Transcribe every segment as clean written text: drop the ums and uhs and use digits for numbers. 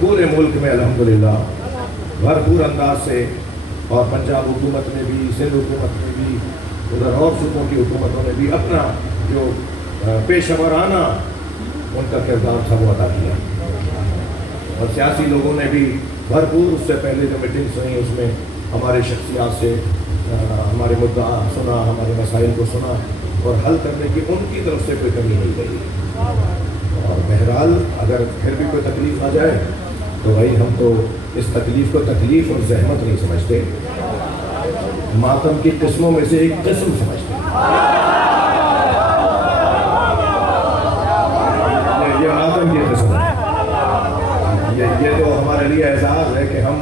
پورے ملک میں الحمدللہ بھرپور انداز سے، اور پنجاب حکومت نے بھی، سندھ حکومت نے بھی، ادھر اور صوبوں کی حکومتوں نے بھی اپنا جو پیشہ ورانہ ان کا کردار تھا وہ ادا کیا، اور سیاسی لوگوں نے بھی بھرپور اس سے پہلے جو میٹنگس ہوئیں اس میں ہمارے شخصیات سے ہمارے مدعا سنا، ہمارے مسائل کو سنا، اور حل کرنے کی ان کی طرف سے کوئی کمی نہیں رہی۔ اور بہرحال اگر پھر بھی کوئی تکلیف آ جائے تو بھائی ہم تو اس تکلیف کو تکلیف اور زحمت نہیں سمجھتے، ماتم کی قسموں میں سے ایک قسم سمجھتے ہیں۔ یہ ماتم کی قسم ہے، یہ تو ہمارے لیے اعزاز ہے کہ ہم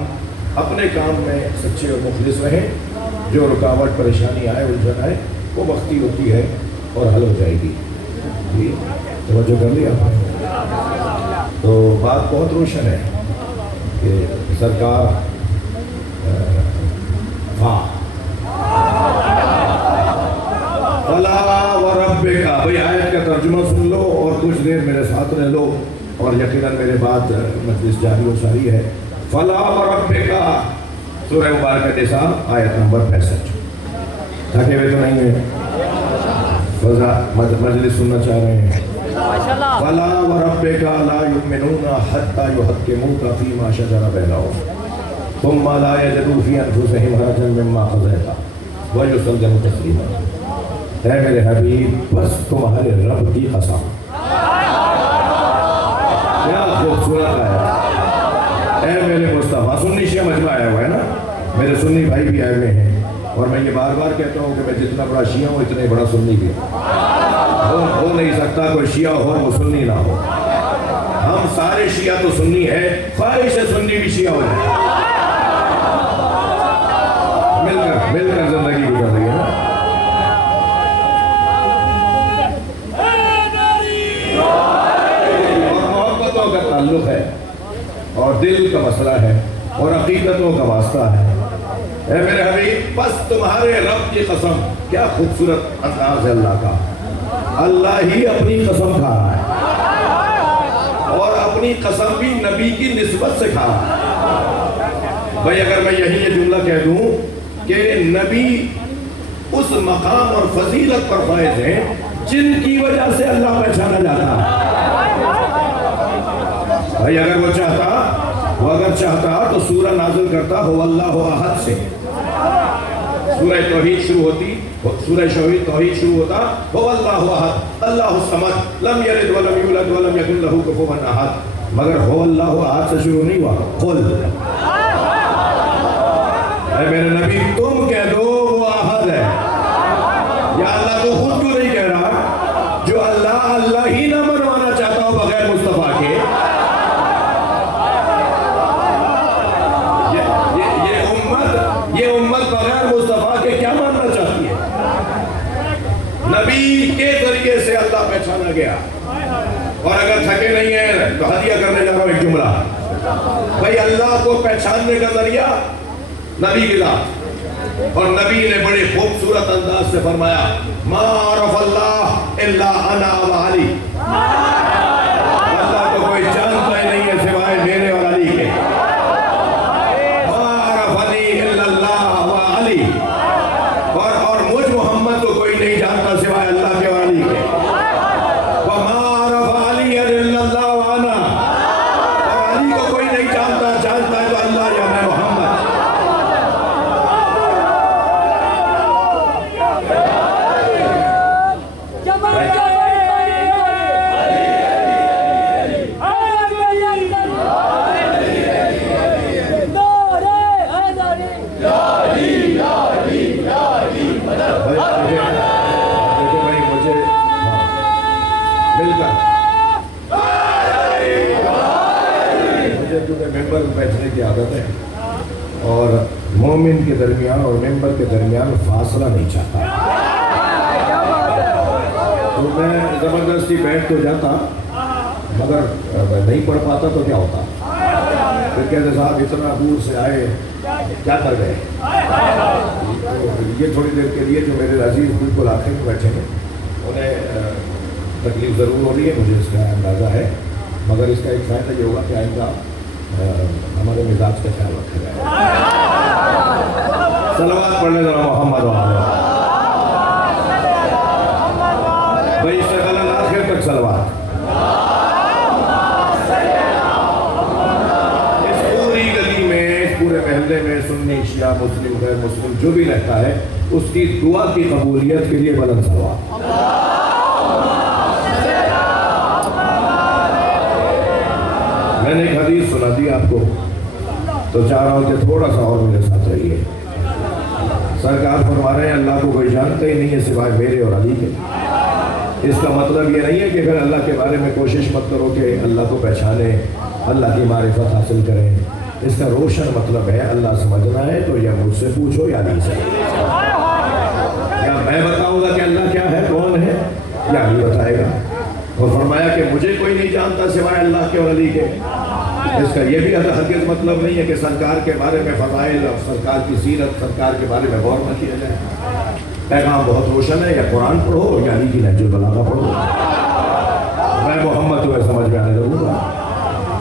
اپنے کام میں سچے اور مخلص رہیں، جو رکاوٹ پریشانی آئے الجھن آئے وہ وقتی ہوتی ہے اور حل ہو جائے گی۔ جی توجہ کر لیا آپ نے؟ تو بات بہت روشن ہے کہ سرکار فَلَا وَرَبِّكَ، بھئی آیت کا ترجمہ سن لو اور کچھ دیر میرے ساتھ رہ لو، اور یقیناً میرے بعد مجلس جاری و ساری ہے۔ فَلَا وَرَبِّكَ، سورہ مبارکہ نساء آیت نمبر 65۔ تھکے ہوئے تو نہیں ہیں؟ مجلس سننا چاہ رہے ہیں؟ فَلَا وَرَبِّكَ لَا يُؤْمِنُونَ حَتَّى يُحَكِّمُوكَ فِيمَا شَجَرَ بَيْنَهُمْ ثُمَّ لَا يَجِدُوا فِي أَنفُسِهِمْ حَرَجًا مِّمَّا قَضَيْتَ وَيُسَلِّمُوا تَسْلِيمًا۔ اے میرے حبیب بس تمہارے رب کی قسم، کیا خوبصورت ہے۔ اے میرے مصطفیٰ، سنی شیعہ مجمع آیا ہوا ہے نا، میرے سنی بھائی بھی آئے ہوئے ہیں، اور میں یہ بار بار کہتا ہوں کہ میں جتنا بڑا شیعہ ہوں اتنے بڑا سنی بھی ہو نہیں سکتا کوئی شیعہ ہو وہ سنی نہ ہو۔ ہم سارے شیعہ تو سنی ہیں، خواہش ہے سنی بھی شیعہ ہو جائے، مل کر زندگی گزر رہی ہے نا۔ اور محبتوں کا تعلق ہے، اور دل کا مسئلہ ہے، اور عقیدتوں کا واسطہ ہے۔ اے میرے حبیب بس تمہارے رب کی قسم، کیا خوبصورت انداز ہے اللہ کا۔ اللہ ہی اپنی قسم کھا رہا ہے، اور اپنی قسم بھی نبی کی نسبت سے کھا رہا ہے۔ بھائی اگر میں یہی یہ جملہ کہہ دوں کہ نبی اس مقام اور فضیلت پر فائز ہیں جن کی وجہ سے اللہ پہچانا جاتا ہے، بھائی اگر چاہتا تو سورہ نازل کرتا ہو اللہ احد سے، سورہ توحید شروع ہوتی، سورہ توحید شروع ہوتا ہو اللہ احد اللہ الصمد لم یلد ولم یولد ولم یکن لہ کفوا احد، مگر ہو اللہ احد سے شروع نہیں ہوا، قل اے میرے نبی تم کہہ دو وہ احد ہے، یا اللہ تو خود کیوں نہیں کہہ رہا؟ جو اللہ ہی نہ منوانا چاہتا ہو بغیر مصطفیٰ کے، یہ امت بغیر مصطفیٰ کے کیا ماننا چاہتی ہے؟ نبی کے ذریعے سے اللہ پہچانا گیا۔ اور اگر تھکے نہیں ہیں تو ہدیہ کرنے جا رہا ہوں ایک جملہ، بھائی اللہ کو پہچاننے کا ذریعہ نبی کی ذات، اور نبی نے بڑے خوبصورت انداز سے فرمایا ما عرف اللہ الا انا و علی، اللہ کو کوئی جانتا ہی نہیں ہے سوائے میرے اور علی کے، ما عرف علی الا اللہ و علی، اور مجھ محمد کو کوئی نہیں جانتا سوائے اللہ کے اور علی کے، وما عرف علی الا اللہ و انا، اور علی کو کوئی نہیں جانتا ہے تو اللہ یا میں محمد۔ ممبر بیٹھنے کی عادت ہے، اور مومن کے درمیان اور ممبر کے درمیان فاصلہ نہیں چاہتا، تو میں زبردستی بیٹھ تو جاتا مگر نہیں پڑھ پاتا تو کیا ہوتا، پھر کہتے صاحب اتنا دور سے آئے کیا کر گئے۔ یہ تھوڑی دیر کے لیے جو میرے عزیز بالکل آخر میں بیٹھے ہیں انہیں تکلیف ضرور ہو رہی ہے، مجھے اس کا اندازہ ہے، مگر اس کا ایک فائدہ یہ ہوگا کہ آئندہ ہمارے مزاج کا خیال رکھا جائے. صلوات پڑھنے ذرا محمد والے. بھائی اس سے غلط آخر تک صلوات. اس پوری گلی میں، اس پورے محلے میں سنی شیعہ مسلم غیر مسلم جو بھی رہتا ہے اس کی دعا کی قبولیت کے لیے بلند صلوات. میں نے ایک حدیث سنا دی آپ کو تو چاہ رہا ہوں کہ تھوڑا سا اور میرے ساتھ رہیے. سرکار فرما رہے ہیں اللہ کو کوئی جانتا ہی نہیں ہے سوائے میرے اور علی کے. اس کا مطلب یہ نہیں ہے کہ پھر اللہ کے بارے میں کوشش مت کرو کہ اللہ کو پہچانے، اللہ کی معرفت حاصل کریں. اس کا روشن مطلب ہے اللہ سمجھنا ہے تو یا مجھ سے پوچھو یا علی سے. یا میں بتاؤں گا کہ اللہ کیا ہے، کون ہے، یا علی بتائے گا. وہ فرمایا کہ مجھے کوئی نہیں جانتا سوائے اللہ کے اور علی کے. اس کا یہ بھی ہرگز مطلب نہیں ہے کہ سرکار کے بارے میں فضائل اور سرکار کی سیرت، سرکار کے بارے میں غور نہ کیا جائے. پیغام بہت روشن ہے، یا قرآن پڑھو یا علی کی نہج البلاغہ پڑھو. میں محمد تمہیں سمجھ میں آنے لگوں گا.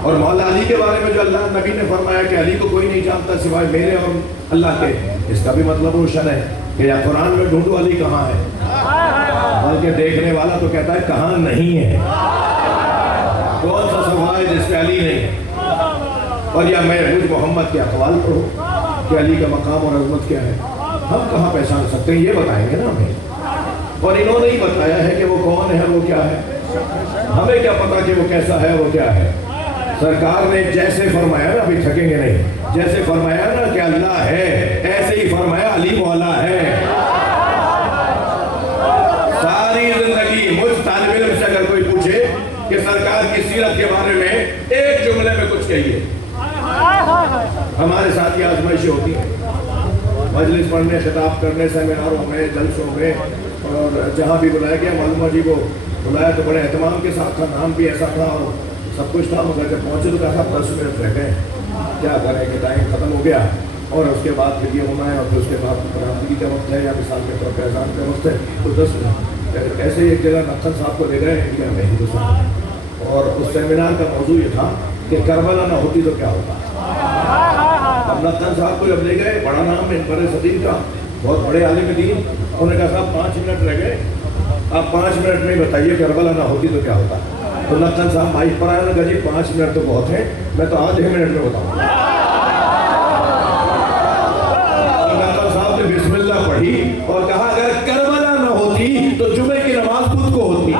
اور مولا علی کے بارے میں جو اللہ نبی نے فرمایا کہ علی کو کوئی نہیں جانتا سوائے میرے اور اللہ کے، اس کا بھی مطلب روشن ہے کہ یا قرآن میں ڈھونڈو علی کہاں ہے، بلکہ دیکھنے والا تو کہتا ہے کہاں نہیں ہے. کون سا صفحہ ہے جس پہ علی نہیں ہے. اور یا میں مجھ محمد کے اقوال پڑھو کہ علی کا مقام اور عظمت کیا ہے. ہم کہاں پہچان سکتے ہیں، یہ بتائیں گے نا ہمیں. اور انہوں نے ہی بتایا ہے کہ وہ کون ہے، وہ کیا ہے. ہمیں کیا پتا کہ وہ کیسا ہے، وہ کیا ہے. سرکار نے جیسے فرمایا نا، ابھی تھکیں گے نہیں، جیسے فرمایا نا کہ اللہ ہے، ایسے ہی فرمایا علی مولا ہے. ساری زندگی مجھ طالب علم سے اگر کوئی پوچھے کہ سرکار کی سیرت کے بارے میں ایک جملے میں کچھ کہیے. ہمارے ساتھ یہ آزمائشیں ہوتی ہیں، مجلس پڑھنے، خطاب کرنے، سیمیناروں میں، جلسوں میں، اور جہاں بھی بلایا گیا معلوم جی کو بلایا تو بڑے اہتمام کے ساتھ تھا، نام بھی ایسا تھا اور سب کچھ تھا. مگر جب پہنچے تو کہا 10 منٹ رہ گئے، کیا کریں کہ ٹائم ختم ہو گیا. اور اس کے بعد پھر یہ ہونا ہے، اور پھر اس کے بعد برآمدگی کا وقت ہے یا مثال کے طور پر اذان کا وقت ہے. تو 10 منٹ ایسے ایک جگہ نقل صاحب کو لے گئے انڈیا میں ہندوستان، اور اس سیمینار کا موضوع یہ تھا کہ کربلا نہ ہوتی تو کیا ہوتا. اب نقل صاحب کو جب لے گئے، بڑا نام ہے بڑے صدیق کا، بہت بڑے عالم دین. انہوں نے کہا صاحب 5 منٹ رہ گئے، آپ 5 منٹ میں بتائیے کربلا نہ ہوتی تو کیا ہوتا. تو نقل صاحب مائک پر آئے، انہوں نے کہا جی 5 منٹ تو بہت ہیں، میں تو آدھے منٹ میں بتاؤں. نقل صاحب نے بسم اللہ پڑھی اور کہا اگر کربلا نہ ہوتی تو جمعے کی نماز خود کو ہوتی.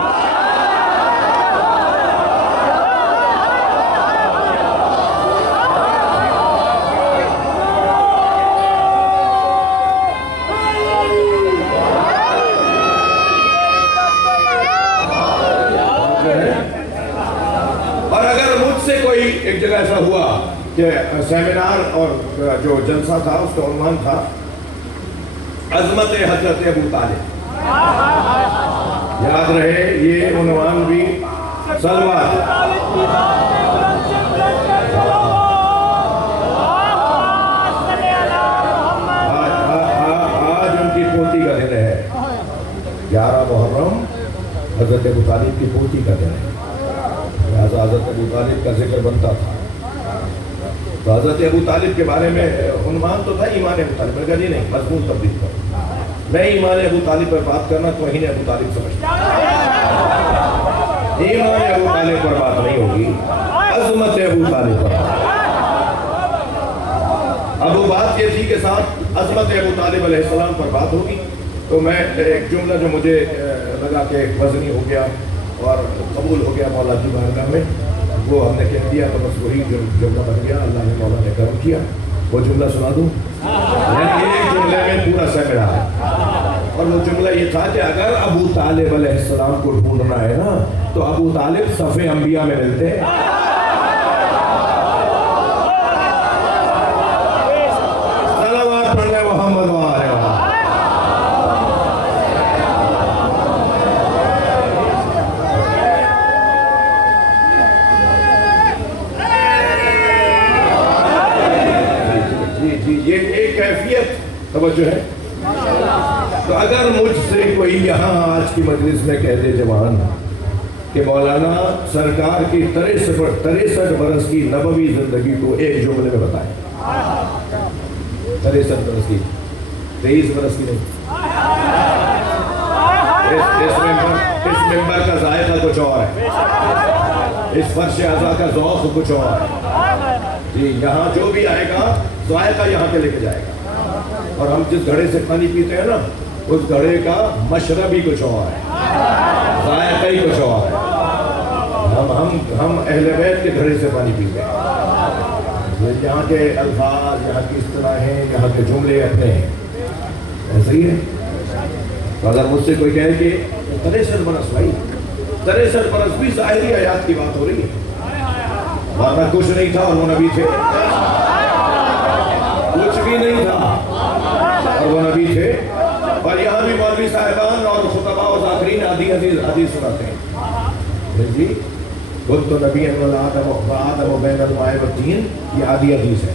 ایک جگہ ایسا ہوا کہ سیمینار اور جو جلسہ تھا اس کا عنوان تھا عظمت حضرت ابو طالب. یاد رہے یہ عنوان بھی صلوات. آج ان کی پوتی کا دن ہے، 11 محرم حضرت ابو طالب کی پوتی کا دن ہے. حضرت ابو طالب کا ذکر بنتا تھا تو حضرت ابو طالب کے بارے میں عنوان تو تھا ایمان ابو طالب. میں کہا جی نہیں، مضمون تبدیل کرو، میں ایمان ابو طالب پر بات کرنا تو وہیں ابو طالب سمجھتا. ایمان ابو طالب پر بات نہیں ہوگی، عظمت ابو طالب پر. اب وہ بات یہ تھی کہ ساتھ عظمت ابو طالب علیہ السلام پر بات ہوگی. تو میں ایک جملہ جو مجھے لگا کہ وزنی ہو گیا اور قبول ہو گیا مولا کی بارگاہ میں، وہ ہم نے کہہ دیا تو بس وہی جملہ بن گیا. اللہ نے مولا نے کرم کیا. وہ جملہ سنا دوں، ایک جملے میں پورا سیمینار. اور وہ جملہ یہ تھا کہ اگر ابو طالب علیہ السلام کو ڈھونڈنا ہے نا تو ابو طالب صف انبیاء میں ملتے. صلوات پڑھنے محمد وآلہ. یہ ایک کیفیت توجہ ہے. تو اگر مجھ سے کوئی یہاں آج کی مجلس میں کہہ دے جوان کہ مولانا سرکار کی 63 برس کی نبوی زندگی کو ایک جملے میں بتائیں. 63 برس کی، 23 برس کی نہیں. اس ممبر کا ذائقہ کچھ اور ہے، اس فرش اعضا کا ذوق کچھ اور ہے. جی یہاں جو بھی آئے گا ذائقہ یہاں کے لے کے جائے گا. اور ہم جس گھڑے سے پانی پیتے ہیں نا، اس گھڑے کا مشرب ہی کچھ اور ہے، ذائقہ ہی کچھ اور ہے. ہم اہل بیت کے گھڑے سے پانی پیتے ہیں. یہاں کے الفاظ، یہاں کی اصطلاحیں، یہاں کے جملے اپنے ہیں. ایسا ہی ہے. تو اگر مجھ سے کوئی کہے کہ 63 برس بھائی، 63 برس بھی ظاہری حیات کی بات ہو رہی ہے. ورنہ کچھ نہیں تھا اور وہ نبی تھے، کچھ بھی نہیں تھا اور وہ نبی تھے. اور یہاں بھی مولوی صاحبان اور خطباء و ذاکرین حدیث سناتے ہیں. جی خود تو نبی آدم و بین الماء والطین، یہ آدھی حدیث ہے.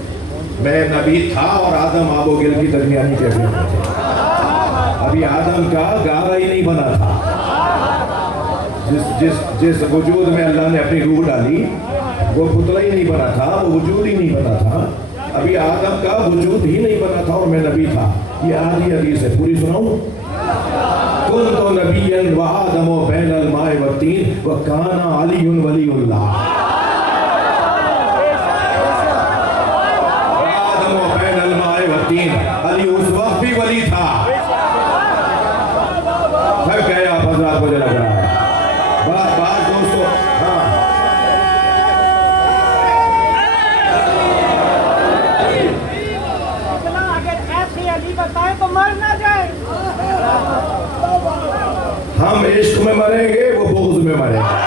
میں نبی تھا اور آدم آب و گل کی درمیانی کیفیت میں تھے. ابھی آدم کا گارا ہی نہیں بنا تھا. جس وجود میں اللہ نے اپنی روح ڈالی وہ پتلا ہی نہیں بنا تھا، وہ وجود ہی نہیں بنا تھا. ابھی آدم کا وجود ہی نہیں بنا تھا اور میں نبی تھا. یہ آدھی حدیث ہے، پوری سناؤں. کنت نبیا وآدم بین الماء والطین وکان علی ولی اللہ. آدم بین الماء والطین، علی اس وقت بھی ولی تھا. سب کہے آپ حضرات مجھے لگ رہا ہے. بات دوستو، ہاں ہم عشق میں مریں گے، وہ بغض میں مریں گے.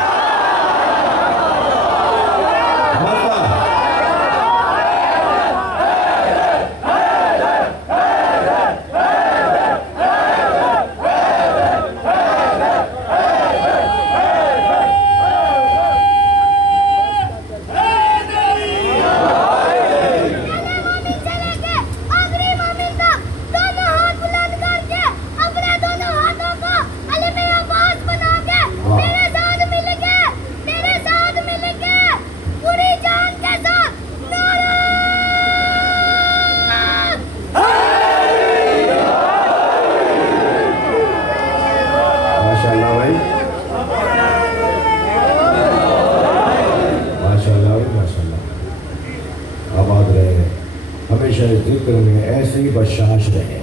ذکر میں ایسے ہی بشاش رہے.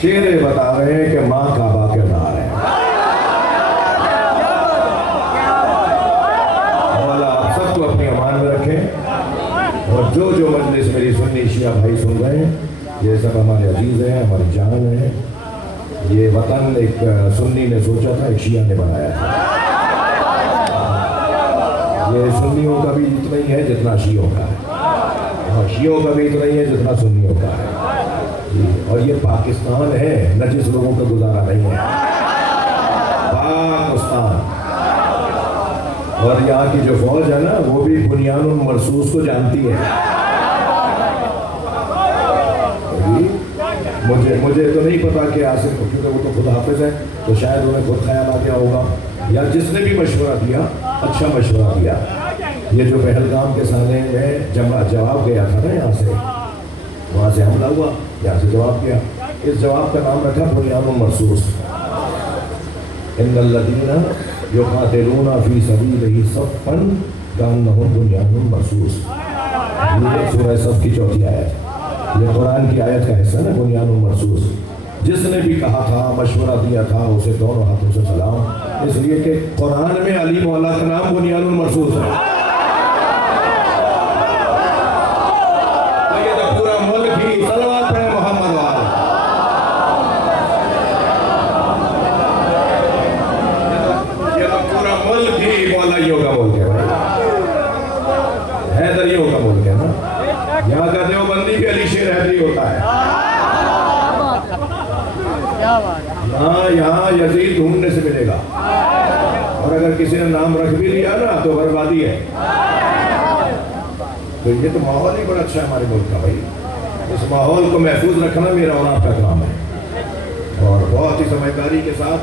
چہرے بتا رہے ہیں کہ ماں کعبہ کے دار ہے. مولا آپ سب کو اپنی امان میں رکھیں. اور جو مجلس میری سنی شیعہ بھائی سن رہے ہیں، یہ سب ہمارے عزیز ہیں، ہماری جان ہیں. یہ وطن ایک سنی نے سوچا تھا، ایک شیعہ نے بنایا تھا. یہ سنیوں کا بھی اتنا ہی ہے جتنا شیعوں کا ہے، اور شیعوں کا بھی اتنا ہی ہے جتنا سنیوں کا ہے. اور یہ پاکستان ہے، نجس لوگوں کا گزارا نہیں ہے. پاکستان. اور یہاں کی جو فوج ہے نا، وہ بھی بنیان مرصوص کو جانتی ہے. مجھے تو نہیں پتا کہ آصف، کیونکہ وہ تو خود حافظ ہے، تو شاید انہیں خود خیال آ گیا ہوگا، یا جس نے بھی مشورہ دیا اچھا مشورہ دیا. یہ جو پہلگام کے سامنے میں جواب گیا تھا نا، یہاں سے وہاں سے حملہ ہوا، یہاں سے جواب کیا. اس جواب کا نام رکھا بنیان مرصوص. ان الذین یقاتلون فی سبیلہ صفا کانہم بنیان مرصوص. یہ سورہ صف کی 4 آیت، یہ قرآن کی آیت کا حصہ نا، بنیان مرصوص. جس نے بھی کہا تھا، مشورہ دیا تھا، اسے دونوں ہاتھوں سے سلام. اس لیے کہ قرآن میں علی مولا کا نام بنیان مرصوص ہے. یہ تو پورا ملک ہی صلوات پڑھے محمد والے. یہ تو پورا ملک ہی مولائیوں کا ملک ہے، حیدریوں کا ملک ہے نا. یہاں کا دیوبندی بھی علی شیر حیدری ہوتا ہے. یہاں یزید ڈھونڈنے سے ملے گا، اور اگر کسی نے نام رکھ بھی لیا نا تو بربادی ہے. تو یہ تو ماحول ہی بڑا اچھا ہے ہمارے ملک کا بھائی. اس ماحول کو محفوظ رکھنا میرا اور آپ کا کام ہے. اور بہت ہی سمجھداری کے ساتھ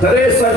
63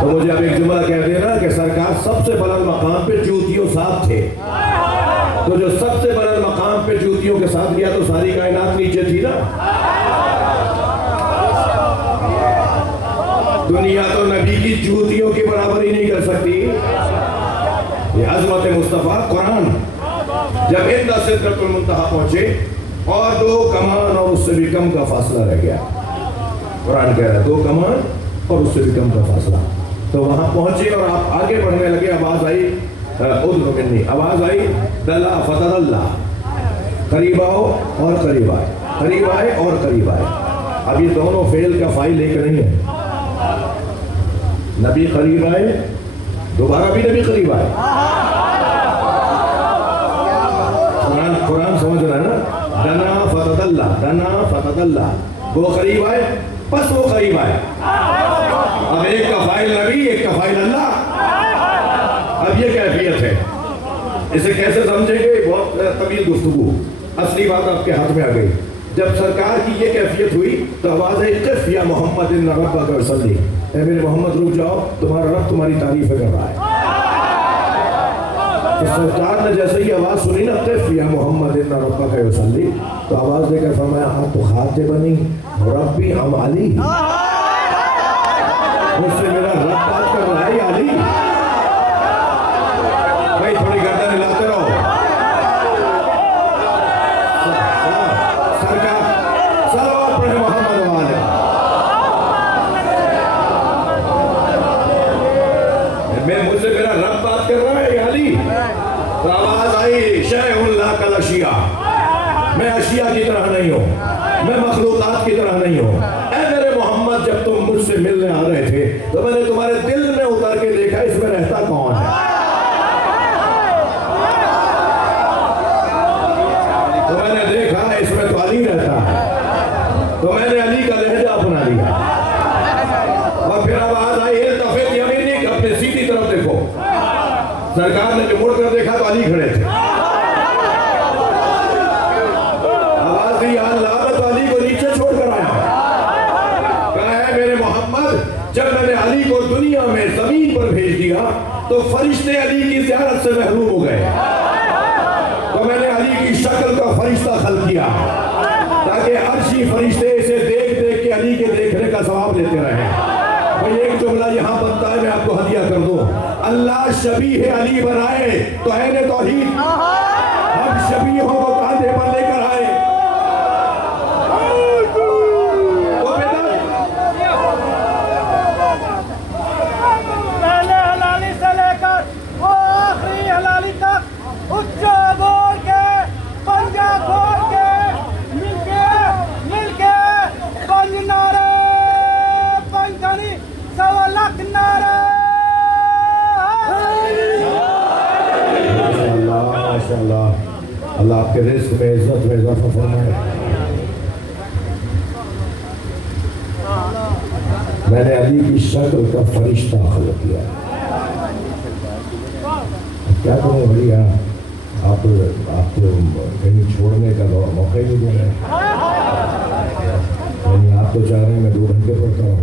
تو مجھے اب ایک جملہ کہہ دینا کہ سرکار سب سے بلند مقام پہ جوتیوں ساتھ تھے، تو جو سب سے بلند مقام پہ جوتیوں کے ساتھ گیا تو ساری کائنات نیچے تھی نا۔ دنیا تو نبی کی جوتیوں کی برابری نہیں کر سکتی۔ یہ عظمت مصطفیٰ قرآن جب عند سدرۃ المنتہا پہنچے اور 2 کمان اور اس سے بھی کم کا فاصلہ رہ گیا، قرآن کہہ رہا ہے 2 کمان اور اس سے بھی کم کا فاصلہ، تو وہاں پہنچے اور آپ آگے بڑھنے لگے، آواز آئی ادنو منی، آواز آئی دلا فتدلا، قریب آؤ اور قریب آئے، قریب آئے اور قریب آئے۔ اب یہ دونوں فعل کا فاعل ایک نہیں ہے، نبی قریب آئے، دوبارہ بھی نبی قریب آئے۔ قرآن سمجھ رہا ہے نا، دنا فتدلا، دنا فتدلا، وہ قریب آئے بس وہ قریب آئے۔ اب ایک کا فاعل نبی، ایک کا فاعل اللہ، اب یہ کیفیت ہے، اسے کیسے سمجھیں گے؟ بہت طویل گفتگو، اصلی بات آپ کے ہاتھ میں آ گئی۔ جب سرکار کی یہ کیفیت ہوئی تو آواز ہے قف یا محمد ان ربک وصلی، اے میرے محمد رک جاؤ، تمہارا رب تمہاری تعریف کر رہا ہے۔ تو سرکار نے جیسے ہی آواز سنی نا قف یا محمد ان ربک وصلی، تو آواز دے کر فرمایا آپ تو خاتبنی ربی ام علی، مجھ سے میرا رب بات کر رہا ہے یا علی؟ بھائی تھوڑی گردن ہلاتے رہو۔ سرکار صلوات پڑھے محمد والے، مجھ سے میرا رب بات کر رہا ہے یا علی؟ تو آواز آئی شیء لا کالاشیاء، میں اشیاء کی طرح نہیں ہوں، میں مخلوقات کی طرح نہیں ہوں۔ اے میرے محمد جب تم مجھ سے ملنے آ رہے تھے تو میں نے تمہارے دل میں اتر کے دیکھا اس میں رہتا کون ہے، تو میں نے دیکھا اس میں تو علی رہتا ہے، تو میں نے علی کا لہجہ اپنا لیا۔ اور پھر آواز آئی التفت یمینک، اپنے سیدھی طرف دیکھو۔ سرکار نے جو مڑ کر دیکھا تو علی کھڑے تھے، آواز دی یا اللہ میں تو علی کو نیچے چھوڑ کر آیا۔ کہا ہے میرے محمد جب میں نے علی کو دنیا میں زمین پر بھیج دیا تو فرشتے علی کی زیارت سے محروم ہو گئے، تو میں نے علی کی شکل کا فرشتہ خلق کیا تاکہ عرشی فرشتے اسے دیکھ دیکھ کے علی کے دیکھنے کا ثواب لیتے رہیں۔ بھئی ایک جملہ یہاں بنتا ہے، میں آپ کو ہدیہ کر دوں، اللہ شبیہ علی بنائے تو اہل توحید ہم شبیہوں کو کاندھے پر لے کر آئے۔ پہلے حلالی سے لے کر وہ آخری حلالی تک اچھا بول کے پنجا کھول کے مل کے پنج نعرے پنجانی سوا لاکھ نعرے۔ ماشاءاللہ، اللہ آپ کے رزق میں عزت میں اضافہ فرمائے۔ میں نے علی کی شکل کا فرشتہ خلق کیا، کیا کروں بھیا، آپ کہیں چھوڑنے کا موقع ہی نہیں دے رہے، یعنی آپ تو چاہ رہے ہیں میں 2 گھنٹے پڑھتا ہوں،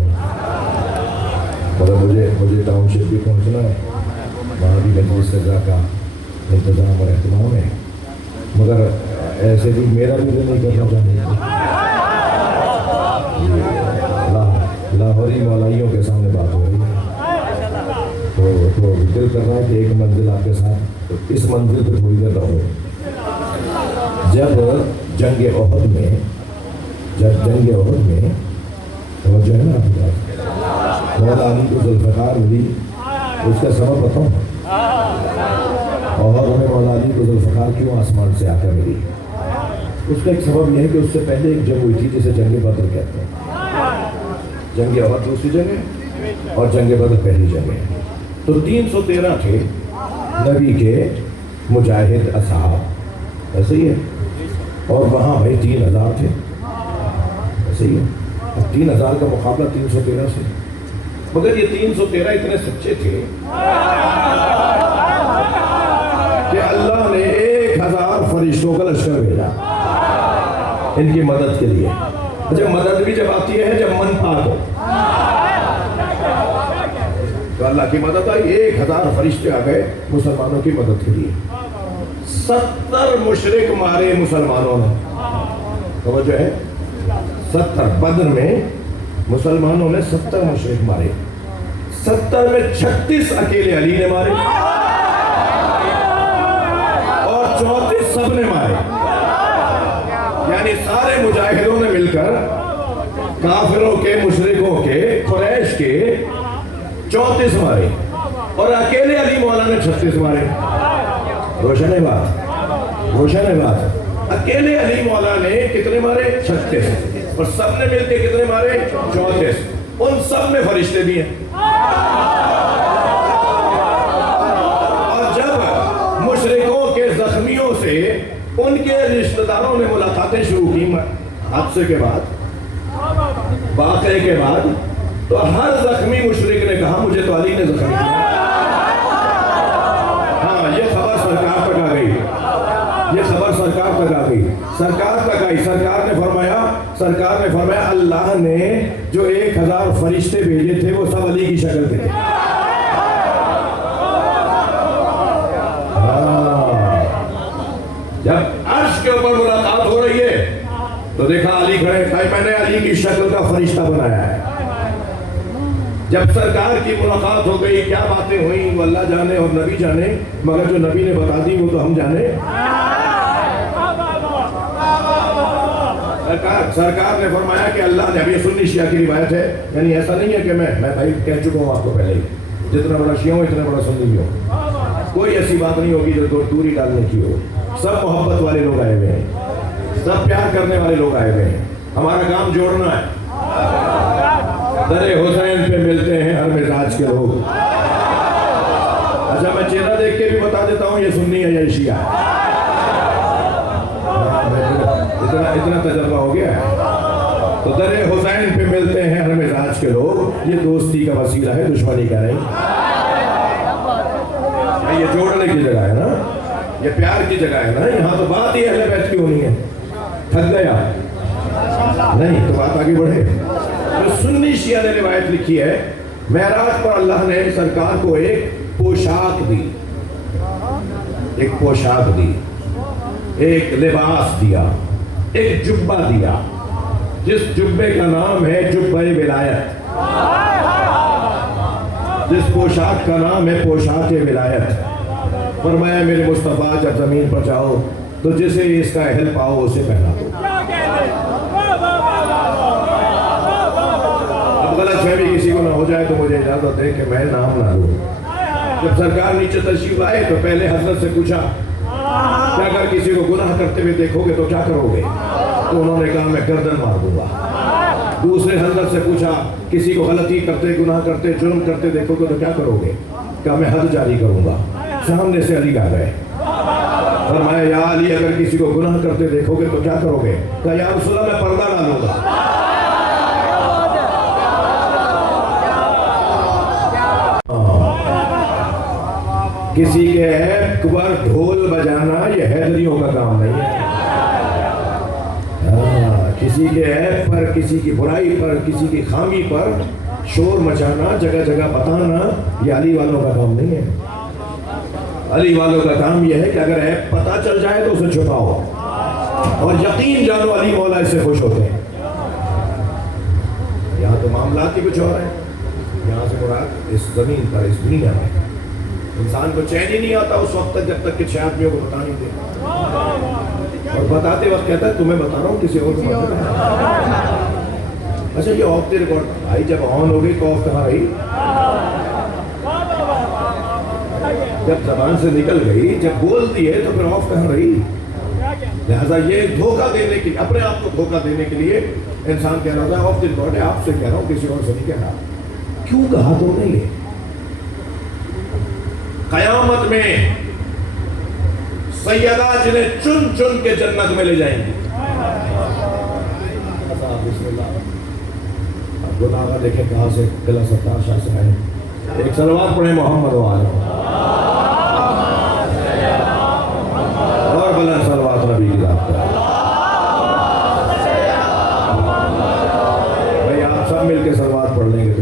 مگر مجھے ٹاؤن شپ بھی پہنچنا ہے، وہاں بھی مجلس سزا کا انتظام اور اہتمام ہے، مگر ایسے بھی میرا بھی دل نہیں کرنا چاہیے۔ لاہوری مولائیوں کے سامنے بات ہو رہی ہے، تو دل کر رہا ہے کہ ایک منزل آپ کے ساتھ اس منزل پہ تھوڑی دیر رہو۔ جب جنگ احد میں توجہ ہے نا آپ کے پاس، مولا علی کو ذوالفقار ملی، اس کا سبب بتاؤں، اور ہمیں مولا علی کو ذوالفقار کیوں آسمان سے آ کر ملی؟ اس کا ایک سبب یہ ہے کہ اس سے پہلے ایک جنگ ہوئی تھی جسے جنگ بدر کہتے ہیں۔ جنگ احد دوسری جنگ ہے اور جنگ بدر پہلی جنگ ہے۔ تو 313 تھے نبی کے مجاہد اصحاب، ایسے ہی ہے، اور وہاں بھائی 3000 تھے، ایسے ہی ہے۔ اب 3000 کا مقابلہ 313 سے، مگر یہ 313 اتنے سچے تھے کہ اللہ نے 1000 فرشتوں کا لشکر بھیجا ان کی مدد کے لیے۔ جب مدد بھی جب آتی ہے جب من پاک ہو، تو اللہ کی مدد آئی، 1000 فرشتے آ گئے مسلمانوں کی مدد کے لیے۔ 70 مشرک مارے مسلمانوں نے، توجہ ہے، 70 بدر میں مسلمانوں نے 70 مشرک مارے، 70 میں 36 اکیلے علی نے مارے اور 34 سب نے مارے، یعنی سارے مجاہدوں نے مل کر کافروں کے، مشرکوں کے، قریش کے 34 مارے اور اکیلے علی مولا نے 36 مارے۔ روشن ہے بات، روشن ہے بات۔ اکیلے علی مولا نے کتنے مارے؟ 36، اور سب نے مل کے کتنے مارے؟ 34۔ ان سب میں فرشتے بھی ہیں۔ اور جب مشرکوں کے زخمیوں سے ان کے رشتہ داروں نے ملاقاتیں شروع کی حادثے کے بعد، واقعے کے بعد، تو ہر زخمی مشرک نے کہا مجھے تو علی نے زخمی کیا۔ ہاں، یہ خبر سرکار تک آ گئی، یہ خبر سرکار تک آ گئی، سرکار تک آئی۔ سرکار نے فرمایا اللہ نے جو 1000 فرشتے بھیجے تھے وہ سب علی کی شکل تھے۔ جب عرش کے اوپر ملاقات ہو رہی ہے تو دیکھا علی کھڑے، میں نے علی کی شکل کا فرشتہ بنایا ہے۔ جب سرکار کی ملاقات ہو گئی، کیا باتیں ہوئیں وہ اللہ جانے اور نبی جانے، مگر جو نبی نے بتا دی وہ تو ہم جانے۔ سرکار نے فرمایا کہ اللہ نے، اب یہ سنی شیعہ کی روایت ہے، یعنی ایسا نہیں ہے کہ میں بھائی کہہ چکا ہوں آپ کو پہلے ہی، جتنا بڑا شیعہ ہو اتنا بڑا سنی بھی ہو، کوئی ایسی بات نہیں ہوگی جو دوری ڈالنے کی ہو۔ سب محبت والے لوگ آئے ہوئے ہیں، سب پیار کرنے والے لوگ آئے ہوئے ہیں، ہمارا کام جوڑنا ہے۔ در حسین پہ ملتے ہیں ہر مزاج کے لوگ۔ اچھا، میں چہرہ دیکھ کے بھی بتا دیتا ہوں یہ سنی ہے یا شیعہ ہے، اتنا تجربہ ہو گیا ہے۔ تو در حسین پہ ملتے ہیں ہر مزاج کے لوگ، یہ دوستی کا وسیلہ ہے، دشمنی کا نہیں۔ یہ جوڑنے کی جگہ ہے نا، یہ پیار کی جگہ ہے نا، یہاں تو بات ہی اہل بیت کی ہونی ہے۔ تھک گیا نہیں تو بات آگے بڑھے۔ جو سنی شیعہ نے روایت لکھی ہے، معراج پر اللہ نے سرکار کو ایک پوشاک دی، ایک پوشاک دی، ایک لباس دیا، ایک جبہ دیا، جس جبے کا نام ہے جبہ ولایت، جس پوشاک کا نام ہے پوشاک ولایت۔ فرمایا میرے مصطفیٰ جب زمین پر جاؤ تو جسے اس کا اہل پاؤ اسے پہنا دو۔ اب غلط فہمی کسی کو نہ ہو جائے تو مجھے اجازت ہے کہ میں نام نہ لوں۔ جب سرکار نیچے تشریف آئے تو پہلے حضرت سے پوچھا کہ اگر کسی کو گناہ کرتے ہوئے دیکھو گے تو کیا کرو گے؟ تو انہوں نے کہا میں گردن مار دوں گا۔ دوسرے حضرت سے پوچھا کسی کو غلطی کرتے، گناہ کرتے، جرم کرتے دیکھو گے تو کیا کرو گے؟ کہا میں حد جاری کروں گا۔ سامنے سے علی آ گئے، فرمایا یا علی اگر کسی کو گناہ کرتے دیکھو گے تو کیا کرو گے؟ کہا یا رسول اللہ میں پردہ ڈالوں گا۔ کسی کے عیب پر ڈھول بجانا یہ حیدریوں کا کام نہیں ہے۔ کسی کے عیب پر، کسی کی برائی پر، کسی کی خامی پر شور مچانا، جگہ جگہ بتانا یہ علی والوں کا کام نہیں ہے۔ علی والوں کا کام یہ ہے کہ اگر عیب پتہ چل جائے تو اسے چھپاؤ، اور یقین جانو علی مولا اس سے خوش ہوتے ہیں۔ یہاں تو معاملات ہی کچھ اور ہیں، یہاں سے مراد اس زمین پر، اس دنیا میں انسان کو چین ہی نہیں آتا اس وقت تک جب تک کہ 6 آدمیوں کو بتا نہیں دے، اور بتاتے وقت کہتا ہے تمہیں بتا رہا ہوں کسی اور کو بتا رہا ہوں۔ اچھا یہ آف دی ریکارڈ بھائی جب آن ہو گئی تو آف کہاں رہی؟ جب زبان سے نکل گئی، جب بول دی ہے تو پھر آف کہاں رہی؟ لہذا یہ دھوکہ دینے کے، اپنے آپ کو دھوکہ دینے کے لیے انسان کہہ رہا تھا آف دی ریکارڈ ہے، آپ سے کہہ رہا ہوں کسی اور سے نہیں کہہ رہا۔ کیوں کہا تم نے یہ؟ قیامت میں سیدہ جنہیں چن چن کے جنت میں لے جائیں گی۔ بسم اللہ، اب گناہ دیکھیں کہاں سے قلعہ ستار شاہ سے آئے۔ ایک صلوات پڑھیں محمد وآلہ، اور بلند صلوات نبی کی ذات پر۔ بھائی آپ سب مل کے صلوات پڑھ لیں گے تو